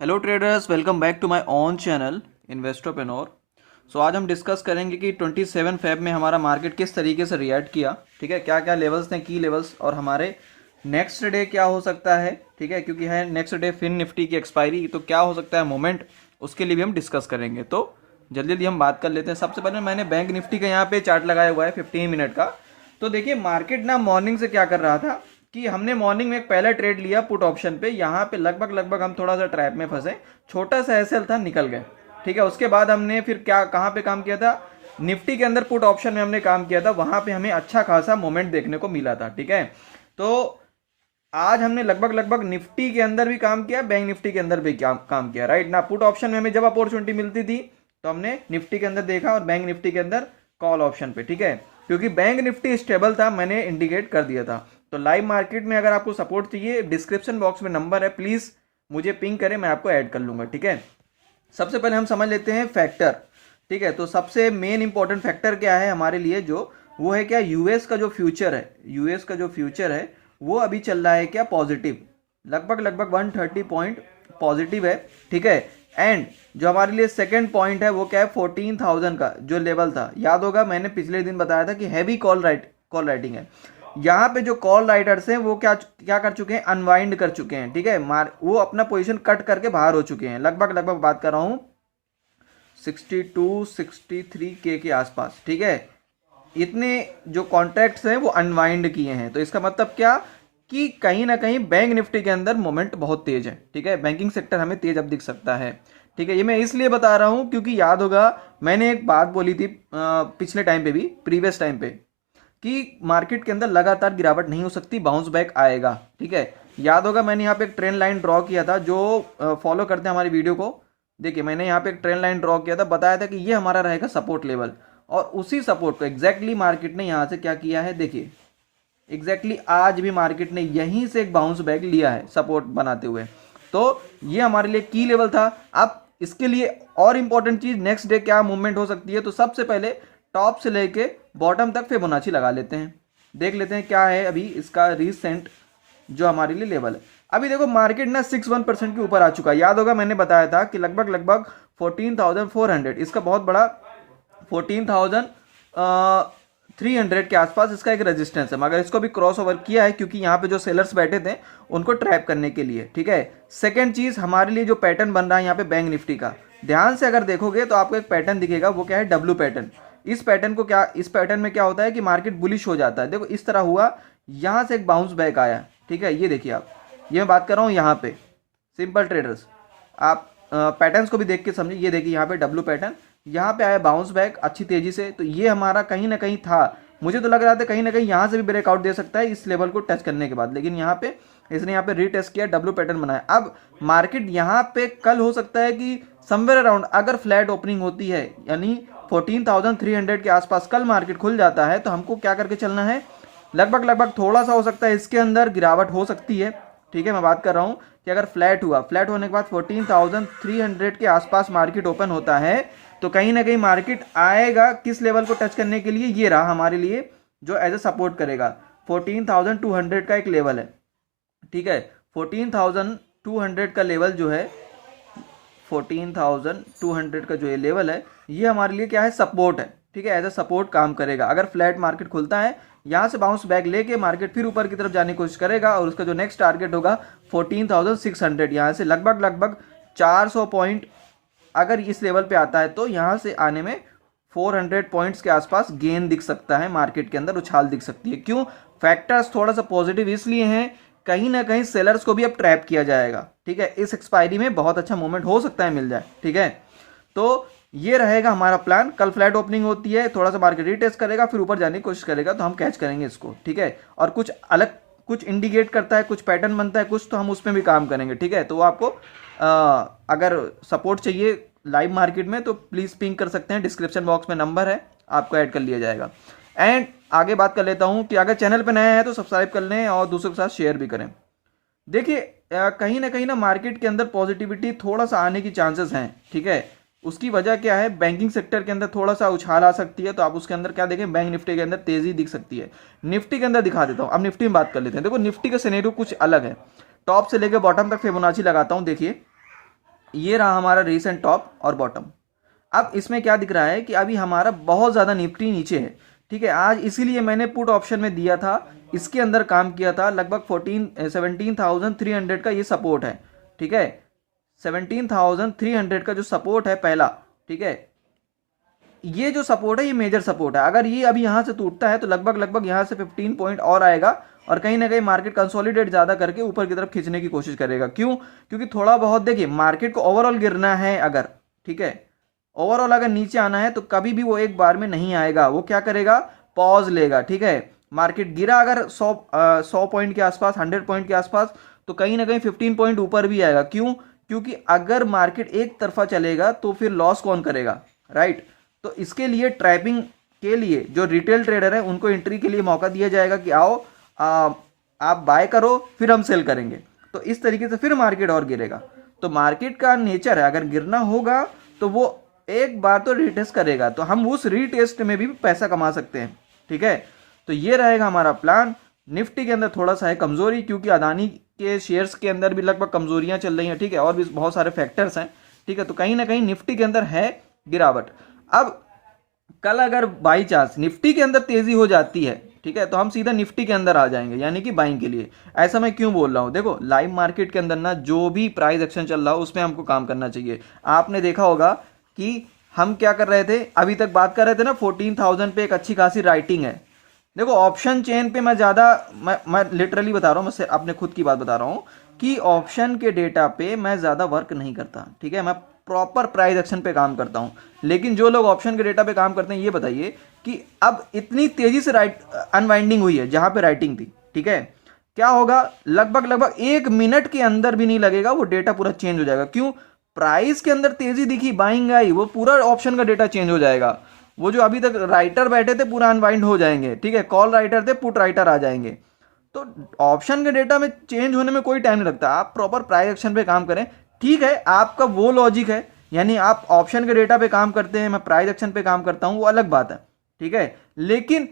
Hello traders, welcome back to my own channel Investorpreneur. So आज हम discuss करेंगे कि 27 फेब में हमारा मार्केट किस तरीके से रिएक्ट किया। ठीक है, क्या क्या लेवल्स थे, की लेवल्स, और हमारे नेक्स्ट डे क्या हो सकता है। ठीक है, क्योंकि है नेक्स्ट डे फिन निफ्टी की एक्सपायरी, तो क्या हो सकता है मोमेंट, उसके लिए भी हम डिस्कस करेंगे। तो जल्दी जल्दी हम बात कर लेते हैं। सबसे पहले मैंने बैंक निफ्टी का यहाँ पे चार्ट लगाया हुआ है 15 मिनट का। तो देखिए मार्केट ना मॉर्निंग से क्या कर रहा था कि हमने मॉर्निंग में एक पहला ट्रेड लिया पुट ऑप्शन पे। यहाँ पे लगभग लगभग हम थोड़ा सा ट्रैप में फंसे, छोटा सा एसएल था, निकल गए। ठीक है, उसके बाद हमने फिर क्या कहाँ पे काम किया था, निफ्टी के अंदर पुट ऑप्शन में हमने काम किया था। वहां पे हमें अच्छा खासा मोमेंट देखने को मिला था। ठीक है, तो आज हमने लगभग लगभग निफ्टी के अंदर भी काम किया, बैंक निफ्टी के अंदर भी काम किया, राइट ना। पुट ऑप्शन में हमें जब अपॉर्चुनिटी मिलती थी तो हमने निफ्टी के अंदर देखा और बैंक निफ्टी के अंदर कॉल ऑप्शन पे। ठीक है, क्योंकि बैंक निफ्टी स्टेबल था, मैंने इंडिकेट कर दिया था। तो लाइव मार्केट में अगर आपको सपोर्ट चाहिए, डिस्क्रिप्शन बॉक्स में नंबर है, प्लीज मुझे पिंग करें, मैं आपको ऐड कर लूंगा। ठीक है, सबसे पहले हम समझ लेते हैं फैक्टर। ठीक है, तो सबसे मेन इंपॉर्टेंट फैक्टर क्या है हमारे लिए, जो वो है क्या, यूएस का जो फ्यूचर है, यूएस का जो फ्यूचर है वो अभी चल रहा है क्या, पॉजिटिव, लगभग लगभग 130 पॉइंट पॉजिटिव है। ठीक है, एंड जो हमारे लिए सेकंड पॉइंट है वो क्या है, 14,000 का जो लेवल था, याद होगा मैंने पिछले दिन बताया था कि हैवी कॉल राइटिंग है। यहाँ पे जो कॉल राइटर्स हैं वो क्या क्या कर चुके हैं, अनवाइंड कर चुके हैं। ठीक है, वो अपना पोजीशन कट करके बाहर हो चुके हैं, लगभग लगभग बात कर रहा हूँ 62-63 के आसपास। ठीक है, इतने जो कॉन्ट्रैक्ट्स हैं वो अनवाइंड किए हैं। तो इसका मतलब क्या कि कहीं ना कहीं बैंक निफ्टी के अंदर मोमेंट बहुत तेज है। ठीक है, बैंकिंग सेक्टर हमें तेज अब दिख सकता है। ठीक है, ये मैं इसलिए बता रहा हूं क्योंकि याद होगा मैंने एक बात बोली थी पिछले टाइम पे भी, प्रीवियस टाइम पे, कि मार्केट के अंदर लगातार गिरावट नहीं हो सकती, बाउंस बैक आएगा। ठीक है, याद होगा मैंने यहाँ पे एक ट्रेंड लाइन ड्रॉ किया था, जो फॉलो करते हैं हमारी वीडियो को, देखिए मैंने यहाँ पे एक ट्रेंड लाइन ड्रॉ किया था, बताया था कि ये हमारा रहेगा सपोर्ट लेवल। और उसी सपोर्ट को एग्जैक्टली मार्केट ने यहाँ से क्या किया है, देखिए एग्जैक्टली आज भी मार्केट ने यहीं से एक बाउंस बैक लिया है सपोर्ट बनाते हुए। तो ये हमारे लिए की लेवल था। अब इसके लिए और इंपॉर्टेंट चीज, नेक्स्ट डे क्या मूवमेंट हो सकती है, तो सबसे पहले टॉप से लेके बॉटम तक फिबोनाची लगा लेते हैं, देख लेते हैं क्या है अभी इसका रिसेंट जो हमारे लिए लेवल है। अभी देखो मार्केट ना 61% के ऊपर आ चुका है। याद होगा मैंने बताया था कि लगभग लगभग 14,400, इसका बहुत बड़ा 14,300 के आसपास इसका एक रेजिस्टेंस है, मगर इसको भी क्रॉस ओवर किया है क्योंकि यहाँ पे जो सेलर्स बैठे थे उनको ट्रैप करने के लिए। ठीक है, सेकंड चीज हमारे लिए जो पैटर्न बन रहा है यहाँ पे बैंक निफ्टी का, ध्यान से अगर देखोगे तो आपको एक पैटर्न दिखेगा, वो क्या है, डब्ल्यू पैटर्न। इस पैटर्न को क्या, इस पैटर्न में क्या होता है कि मार्केट बुलिश हो जाता है। देखो इस तरह हुआ, यहां से एक बाउंस बैक आया। ठीक है, ये देखिए आप, ये मैं बात कर रहा हूं यहाँ पे, सिंपल ट्रेडर्स आप पैटर्न्स को भी देख के समझिए। ये देखिए यहाँ पे डब्ल्यू पैटर्न, यहाँ पे आया बाउंस बैक अच्छी तेजी से, तो ये हमारा कहीं ना कहीं था, मुझे तो लग रहा था कहीं ना कहीं यहाँ से भी ब्रेकआउट दे सकता है इस लेवल को टच करने के बाद, लेकिन यहाँ पे इसने यहाँ पे रीटेस्ट किया, डब्ल्यू पैटर्न बनाया। अब मार्केट यहाँ पे कल हो सकता है कि समवेयर अराउंड अगर फ्लैट ओपनिंग होती है, यानी 14,300 के आसपास कल मार्केट खुल जाता है, तो हमको क्या करके चलना है, लगभग लगभग थोड़ा सा हो सकता है इसके अंदर गिरावट हो सकती है। ठीक है, मैं बात कर रहा हूं कि अगर फ्लैट हुआ, फ्लैट होने के बाद 14,300 के आसपास मार्केट ओपन होता है, तो कहीं ना कहीं मार्केट आएगा किस लेवल को टच करने के लिए, ये रहा हमारे लिए जो एज ए सपोर्ट करेगा, 14,200 का एक लेवल है। ठीक है, 14,200 का लेवल जो है, 14,200 का जो ये लेवल है, ये हमारे लिए क्या है, सपोर्ट है। ठीक है, एज ए सपोर्ट काम करेगा। अगर फ्लैट मार्केट खुलता है, यहाँ से बाउंस बैक लेके मार्केट फिर ऊपर की तरफ जाने की कोशिश करेगा, और उसका जो नेक्स्ट टारगेट होगा 14,600, यहाँ से लगभग लगभग 400 पॉइंट अगर इस लेवल पे आता है, तो यहाँ से आने में 400 पॉइंट्स के आसपास गेन दिख सकता है, मार्केट के अंदर उछाल दिख सकती है। क्यों, फैक्टर्स थोड़ा सा पॉजिटिव इसलिए हैं, कहीं ना कहीं सेलर्स को भी अब ट्रैप किया जाएगा। ठीक है, इस एक्सपायरी में बहुत अच्छा मूवमेंट हो सकता है, मिल जाए। ठीक है, तो ये रहेगा हमारा प्लान। कल फ्लैट ओपनिंग होती है, थोड़ा सा मार्केट रीटेस्ट करेगा, फिर ऊपर जाने की कोशिश करेगा, तो हम कैच करेंगे इसको। ठीक है, और कुछ अलग कुछ इंडिकेट करता है, कुछ पैटर्न बनता है कुछ, तो हम उसमें भी काम करेंगे। ठीक है, तो वो आपको अगर सपोर्ट चाहिए लाइव मार्केट में तो प्लीज पिंग कर सकते हैं, डिस्क्रिप्शन बॉक्स में नंबर है, आपको ऐड कर लिया जाएगा। एंड आगे बात कर लेता हूं कि अगर चैनल पे नया है तो सब्सक्राइब कर लें और दूसरों के साथ शेयर भी करें। देखिए कहीं ना मार्केट के अंदर पॉजिटिविटी थोड़ा सा आने की चांसेस हैं। ठीक है, उसकी वजह क्या है, बैंकिंग सेक्टर के अंदर थोड़ा सा उछाल आ सकती है, तो आप उसके अंदर क्या देखें, बैंक निफ्टी के अंदर तेजी दिख सकती है। निफ्टी के अंदर दिखा देता हूं, अब निफ्टी में बात कर लेते हैं। देखो निफ्टी का सिनेरियो कुछ अलग है, टॉप से लेकर बॉटम तक फिबोनाची लगाता हूं, देखिए ये रहा हमारा रीसेंट टॉप और बॉटम। अब इसमें क्या दिख रहा है कि अभी हमारा बहुत ज़्यादा निफ्टी नीचे है, ठीक है। आज इसीलिए मैंने पुट ऑप्शन में दिया था, इसके अंदर काम किया था। लगभग 17,300 का ये सपोर्ट है, ठीक है। 17,300 का जो सपोर्ट है पहला, ठीक है, ये जो सपोर्ट है ये मेजर सपोर्ट है। अगर ये अभी यहाँ से टूटता है तो लगभग यहाँ से 15 पॉइंट और आएगा और कहीं ना कहीं मार्केट कंसोलिडेट ज़्यादा करके ऊपर की तरफ खींचने की कोशिश करेगा। क्यों? क्योंकि थोड़ा बहुत देखिए, मार्केट को ओवरऑल गिरना है अगर, ठीक है, ओवरऑल अगर नीचे आना है तो कभी भी वो एक बार में नहीं आएगा। वो क्या करेगा? पॉज लेगा, ठीक है। मार्केट गिरा अगर 100 पॉइंट के आसपास, 100 पॉइंट के आसपास, तो कहीं ना कहीं 15 पॉइंट ऊपर भी आएगा। क्यों? क्योंकि अगर मार्केट एक तरफा चलेगा तो फिर लॉस कौन करेगा, राइट। तो इसके लिए ट्रैपिंग के लिए जो रिटेल ट्रेडर है उनको एंट्री के लिए मौका दिया जाएगा कि आओ आप बाय करो, फिर हम सेल करेंगे। तो इस तरीके से फिर मार्केट और गिरेगा। तो मार्केट का नेचर है, अगर गिरना होगा तो वो एक बार तो रीटेस्ट करेगा, तो हम उस रीटेस्ट में भी पैसा कमा सकते हैं, ठीक है। तो ये रहेगा हमारा प्लान। निफ्टी के अंदर थोड़ा सा है कमजोरी, क्योंकि अदानी के शेयर्स के अंदर भी लगभग कमजोरियां चल रही हैं, ठीक है, और भी बहुत सारे फैक्टर्स हैं, ठीक है। तो कहीं ना कहीं निफ्टी के अंदर है गिरावट। अब कल अगर बाई चांस निफ्टी के अंदर तेजी हो जाती है, ठीक है, तो हम सीधा निफ्टी के अंदर आ जाएंगे, यानी कि बाइंग के लिए। ऐसा मैं क्यों बोल रहा हूं? देखो, लाइव मार्केट के अंदर ना जो भी प्राइस एक्शन चल रहा हो उसमें हमको काम करना चाहिए। आपने देखा होगा कि हम क्या कर रहे थे, अभी तक बात कर रहे थे ना, 14,000 पे एक अच्छी खासी राइटिंग है। देखो, ऑप्शन चेन पे मैं ज़्यादा, मैं लिटरली बता रहा हूँ, मैं अपने खुद की बात बता रहा हूँ कि ऑप्शन के डेटा पे मैं ज़्यादा वर्क नहीं करता, ठीक है। मैं प्रॉपर प्राइस एक्शन पे काम करता हूँ। लेकिन जो लोग ऑप्शन के डेटा पे काम करते हैं, ये बताइए कि अब इतनी तेजी से अनवाइंडिंग हुई है जहाँ पे राइटिंग थी, ठीक है, क्या होगा? लगभग 1 मिनट के अंदर भी नहीं लगेगा, वो डेटा पूरा चेंज हो जाएगा। क्यों? प्राइस के अंदर तेजी दिखी, बाइंग आई, वो पूरा ऑप्शन का डेटा चेंज हो जाएगा। वो जो अभी तक राइटर बैठे थे पूरा अनवाइंड हो जाएंगे, ठीक है। कॉल राइटर थे, पुट राइटर आ जाएंगे। तो ऑप्शन के डेटा में चेंज होने में कोई टाइम नहीं लगता। आप प्रॉपर प्राइस एक्शन पे काम करें, ठीक है। आपका वो लॉजिक है, यानी आप ऑप्शन के डेटा पे काम करते हैं, मैं प्राइस एक्शन पे काम करता हूं, वो अलग बात है, ठीक है। लेकिन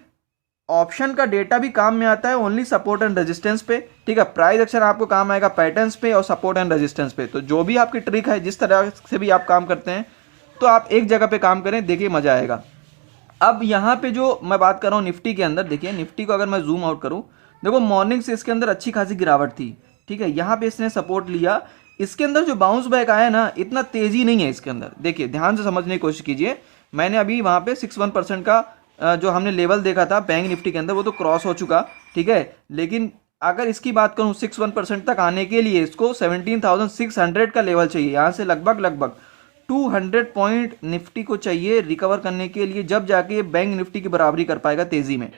ऑप्शन का डेटा भी काम में आता है ओनली सपोर्ट एंड रेजिस्टेंस पे, ठीक है। प्राइस एक्शन आपको काम आएगा पैटर्न्स पे और सपोर्ट एंड रेजिस्टेंस पे। तो जो भी आपकी ट्रिक है, जिस तरह से भी आप काम करते हैं, तो आप एक जगह पे काम करें, देखिए मजा आएगा। अब यहाँ पे जो मैं बात कर रहा हूँ निफ्टी के अंदर, देखिए निफ्टी को अगर मैं जूम आउट करूँ, देखो मॉर्निंग से इसके अंदर अच्छी खासी गिरावट थी, ठीक है। यहाँ पे इसने सपोर्ट लिया, इसके अंदर जो बाउंस बैक आया ना, इतना तेजी नहीं है इसके अंदर। देखिए ध्यान से समझने की कोशिश कीजिए। मैंने अभी वहाँ पे 61% का जो हमने लेवल देखा था बैंक निफ्टी के अंदर, वो तो क्रॉस हो चुका, ठीक है। लेकिन अगर इसकी बात करूँ 61% तक आने के लिए इसको 17,600 का लेवल चाहिए। यहाँ से लगभग 200 पॉइंट निफ्टी को चाहिए रिकवर करने के लिए, जब जाके बैंक निफ्टी की बराबरी कर पाएगा तेजी में।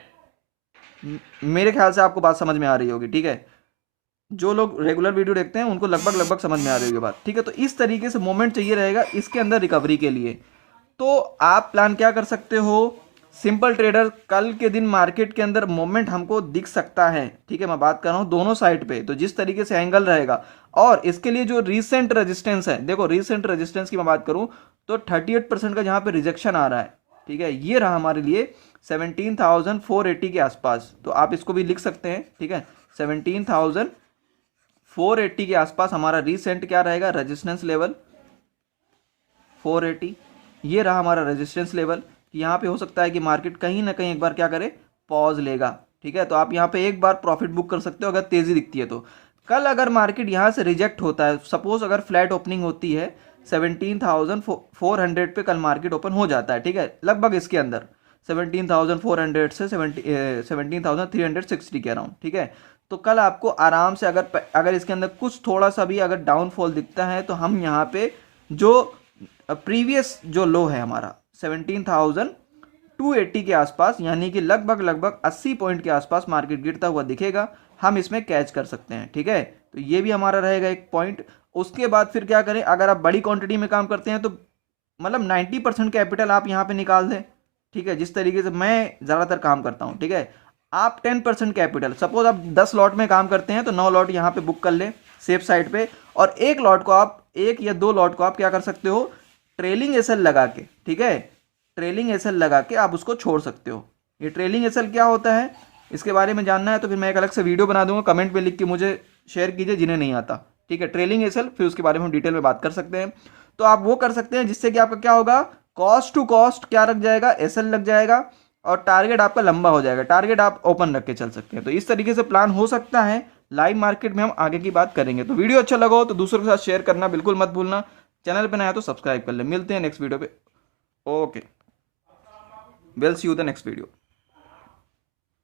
मेरे ख्याल से आपको बात समझ में आ रही होगी, ठीक है। जो लोग रेगुलर वीडियो देखते हैं उनको लगभग समझ में आ रही होगी बात, ठीक है। तो इस तरीके से मोमेंट चाहिए रहेगा इसके अंदर रिकवरी के लिए। तो आप प्लान क्या कर सकते हो? सिंपल ट्रेडर, कल के दिन मार्केट के अंदर मोमेंट हमको दिख सकता है, ठीक है। मैं बात कर रहा हूं दोनों साइड पे, तो जिस तरीके से एंगल रहेगा, और इसके लिए जो रीसेंट रेजिस्टेंस है, देखो रीसेंट रेजिस्टेंस की मैं बात करूं तो 38% का जहां पे रिजेक्शन आ रहा है, ठीक है, ये रहा हमारे लिए 17,480 के आसपास। तो आप इसको भी लिख सकते हैं, ठीक है। 17,480 के आसपास हमारा रीसेंट क्या रहेगा? Resistance level 480। ये रहा हमारा रेजिस्टेंस लेवल। यहाँ पे हो सकता है कि मार्केट कहीं ना कहीं एक बार क्या करे, पॉज लेगा, ठीक है। तो आप यहाँ पे एक बार प्रॉफिट बुक कर सकते हो अगर तेजी दिखती है तो। कल अगर मार्केट यहाँ से रिजेक्ट होता है, सपोज अगर फ्लैट ओपनिंग होती है 17,400 पे, कल मार्केट ओपन हो जाता है, ठीक है, लगभग इसके अंदर 17,400 से 17,360 के अराउंड, ठीक है। तो कल आपको आराम से अगर इसके अंदर कुछ थोड़ा सा भी अगर डाउनफॉल दिखता है, तो हम यहाँ पे जो प्रीवियस जो लो है हमारा 17,280 के आसपास, यानी कि लगभग 80 पॉइंट के आसपास मार्केट गिरता हुआ दिखेगा, हम इसमें कैच कर सकते हैं, ठीक है। तो ये भी हमारा रहेगा एक पॉइंट। उसके बाद फिर क्या करें? अगर आप बड़ी क्वांटिटी में काम करते हैं तो मतलब 90% कैपिटल आप यहाँ पे निकाल दें, ठीक है, जिस तरीके से मैं ज़्यादातर काम करता हूँ, ठीक है। आप 10% कैपिटल, सपोज आप 10 लॉट में काम करते हैं तो 9 लॉट यहाँ पे बुक कर लें सेफ साइड पे, और एक लॉट को आप, 1 या 2 लॉट को आप क्या कर सकते हो, ट्रेलिंग एसएल लगा के, ठीक है, ट्रेलिंग एसएल लगा के आप उसको छोड़ सकते हो। ये ट्रेलिंग एसएल क्या होता है, इसके बारे में जानना है तो फिर मैं एक अलग से वीडियो बना दूंगा, कमेंट पे लिख के मुझे शेयर कीजिए जिन्हें नहीं आता, ठीक है, ट्रेलिंग एसएल, फिर उसके बारे में हम डिटेल में बात कर सकते हैं। तो आप वो कर सकते हैं जिससे कि आपका क्या होगा, कॉस्ट टू कॉस्ट क्या रख जाएगा, एसएल लग जाएगा, और टारगेट आपका लंबा हो जाएगा, टारगेट आप ओपन रख के चल सकते हैं। तो इस तरीके से प्लान हो सकता है। लाइव मार्केट में हम आगे की बात करेंगे। तो वीडियो अच्छा लगा हो तो दूसरों के साथ शेयर करना बिल्कुल मत भूलना। चैनल पे नया तो सब्सक्राइब कर ले। मिलते हैं नेक्स्ट वीडियो पे। Okay, well see you the next video.